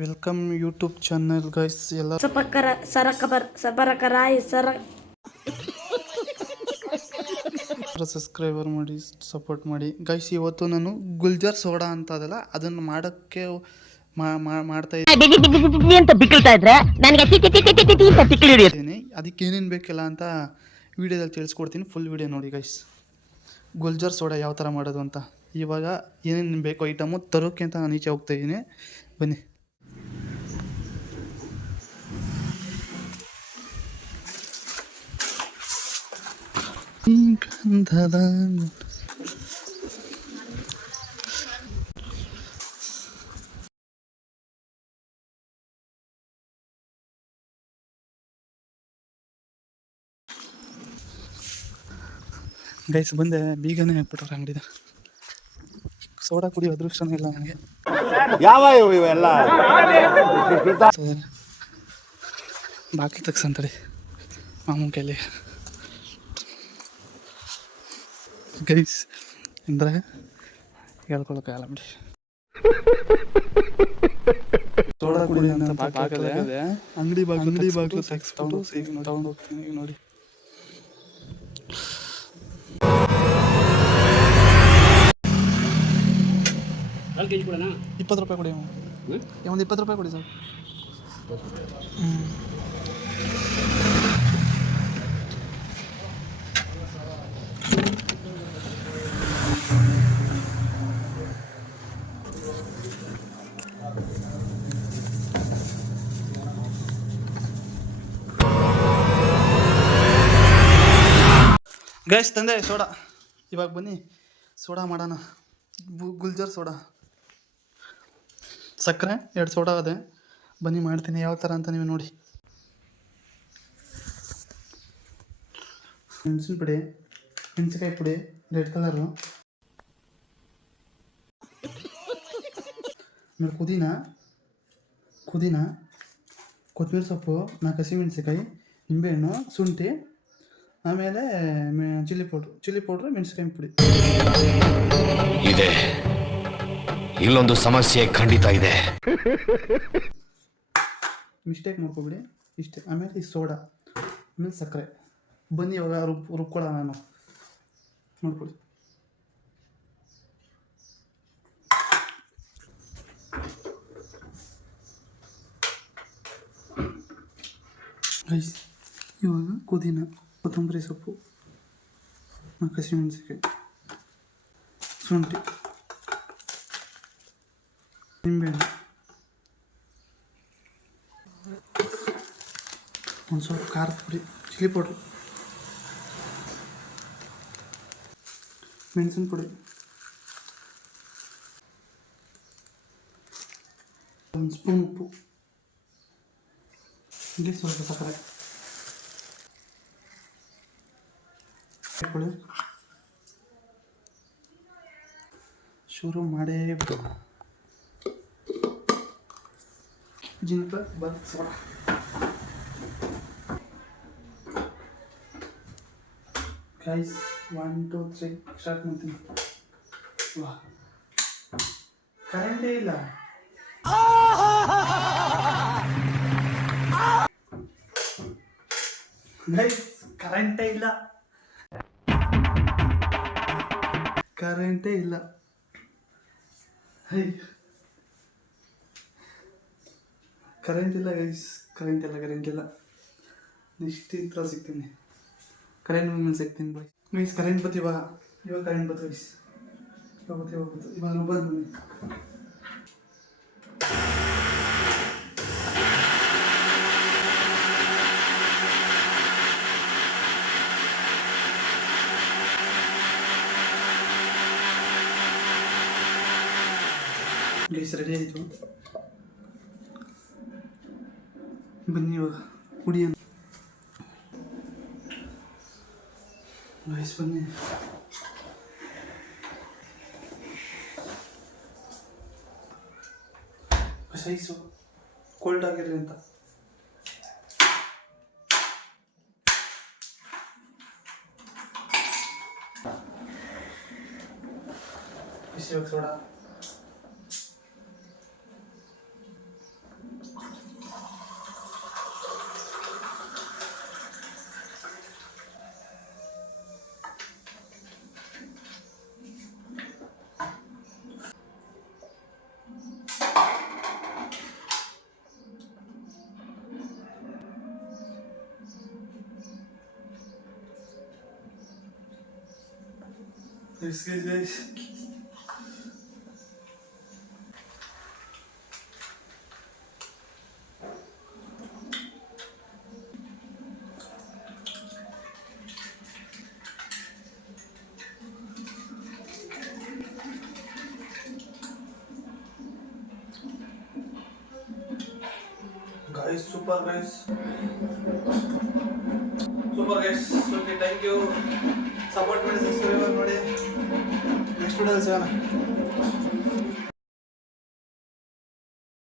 Welcome YouTube channel guys. ಎಲ್ಲ subscriber ಮಾಡಿ, support ಮಾಡಿ ಗೈಸ್. ಇವತ್ತು ನಾನು ಗುಲ್ಜರ್ ಸೋಡಾ ಅಂತ ಅದಲ್ಲ, ಅದನ್ನು ಮಾಡೋಕ್ಕೆ ಮಾಡ್ತಾ ಇದ್ದೀನಿ. ಅದಕ್ಕೆ ಏನೇನು ಬೇಕಿಲ್ಲ ಅಂತ ವಿಡಿಯೋದಲ್ಲಿ ತಿಳಿಸ್ಕೊಡ್ತೀನಿ. ಫುಲ್ ವಿಡಿಯೋ ನೋಡಿ ಗೈಸ್. ಗುಲ್ಜರ್ ಸೋಡಾ ಯಾವ ಥರ ಮಾಡೋದು ಅಂತ. ಇವಾಗ ಏನೇನು ಬೇಕು ಐಟಮು ತರೋಕ್ಕೆ ಅಂತ ನಾನು ಈಚೆ ಹೋಗ್ತಾಯಿದ್ದೀನಿ, ಬನ್ನಿ. ಗಂಧದ ಗೈಸ್ ಬಂದೆ, ಬೀಗನೇ ಹಾಕ್ಬಿಟ್ರೆ ಅಂಗಡಿದ. ಸೋಡಾ ಕುಡಿಯೋ ಅದೃಷ್ಟನೇ ಇಲ್ಲ ನನಗೆ. ಯಾವ ಇವೆಲ್ಲ ಬಾಕಿ ತಗ್ಸಂತಡಿ ಮಾಮೂನ್ ಕೈಲಿ ಗೈಸ್. ಅಂದರೆ ಹೇಳ್ಕೊಳಕ್ಕಾಗಲ್ಲ ಬಿಡಿ. ಸೋಡಾ ಕುಡಿಯೋದು ಅಂತ ಅಂಗಡಿ ಬಾಗಿಲು ತೆಗ್ಸ್ಕೊಂಡು ತಗೊಂಡು ಹೋಗ್ತೀನಿ. ಈಗ ನೋಡಿ, ₹20 ಕೊಡಿ. ಒಂದು ₹20 ಕೊಡಿ ಸರ್. ಗೈಸ್ ತಂದೆ ಸೋಡಾ. ಇವಾಗ ಬನ್ನಿ ಸೋಡಾ ಮಾಡೋಣ. ಗುಲ್ಜರ್ ಸೋಡಾ, ಸಕ್ಕರೆ 2 ಸೋಡಾ ಅದೇ. ಬನ್ನಿ ಮಾಡ್ತೀನಿ ಯಾವ ಥರ ಅಂತ ನೀವು ನೋಡಿ. ಮೆಣಸಿನ ಪುಡಿ, ಮೆಣಸಿನ್ಕಾಯಿ ಪುಡಿ ರೆಡ್ ಕಲರು, ಆಮೇಲೆ ಪುದೀನ, ಕೊತ್ತಂಬರಿ ಸೊಪ್ಪು, 4 ಹಸಿಮೆಣಸಿನ್ಕಾಯಿ, ನಿಂಬೆಹಣ್ಣು, ಶುಂಠಿ, ಆಮೇಲೆ ಚಿಲ್ಲಿ ಪೌಡ್ರು, ಮೆಣಸಿನ್ಕಾಯಿ ಪುಡಿ ಇದೆ. ಇಲ್ಲೊಂದು ಸಮಸ್ಯೆ ಖಂಡಿತ ಇದೆ. ಮಿಸ್ಟೇಕ್ ಮಾಡ್ಕೊಬಿಡಿ ಇಷ್ಟೇ. ಆಮೇಲೆ ಈ ಸೋಡಾ, ಆಮೇಲೆ ಸಕ್ಕರೆ. ಬನ್ನಿ ಇವಾಗ ರುಬ್ಕೊಳ್ಳೋಣ. ನಾನು ನೋಡ್ಕೊಳ್ಳಿ. ಇವಾಗ ಪುದೀನ, ಕೊತ್ತಂಬರಿ ಸೊಪ್ಪು, 4 ಹಸಿಮೆಣಸಿನ್ಕಾಯಿ, ಶುಂಠಿ, ನಿಂಬೆಹಣ್ಣು, ಒಂದು ಸ್ವಲ್ಪ ಖಾರದ ಪುಡಿ, ಚಿಲ್ಲಿ ಪೌಡ್ರು, ಮೆಣಸಿನ ಪುಡಿ, ಒಂದು ಸ್ಪೂನ್ ಉಪ್ಪು, ಇಲ್ಲಿ ಸ್ವಲ್ಪ ಸಕ್ಕರೆ ಇಟ್ಕೊಳ್ಳಿ. ಶುರು ಮಾಡೇ ಬಿಟ್ಟು ಜಿಂಪರ್ ಬರ್ ಸೋಡಾ. ಗೈಸ್ 1 2 3 ಸ್ಟಾರ್ಟ್ ಮಾಡ್ತೀನಿ. ವಾ, ಕರೆಂಟೇ ಇಲ್ಲ. ಗೈಸ್ ಕರೆಂಟೇ ಇಲ್ಲ. ಕರೆಂಟ್ ಇಲ್ಲ ಗೈಸ್, ಕರೆಂಟ್ ಇಲ್ಲ. ನೆಕ್ಸ್ಟ್ ಹತ್ರ ಸಿಗ್ತೀನಿ, ಕರೆಂಟ್ ಮೇಲೆ ಸಿಗ್ತೀನಿ ಬಾಯ್. ಗೈಸ್ ಕರೆಂಟ್ ಬತ್ತು. ಇವಾಗ ಕರೆಂಟ್ ಬತ್ತು ಗೈಸ್. ಇವಾಗ ಬಂದು ಗೈಸ್ ರೆಡಿ ಆಯಿತು. ಬನ್ನಿ ಇವಾಗ ಕುಡಿಯೋಣ ಗೈಸ್. ಬನ್ನಿ ಸೈಸು ಕೋಲ್ಡ್ ಆಗಿರಲಿ ಅಂತ. ಬಿಸಿ soda, guys guys, super guys, okay, thank you, support ಮಾಡಿ, subscribe ಮಾಡಿ, next video ಅಲ್ಲಿ ಸಿಗೋಣ.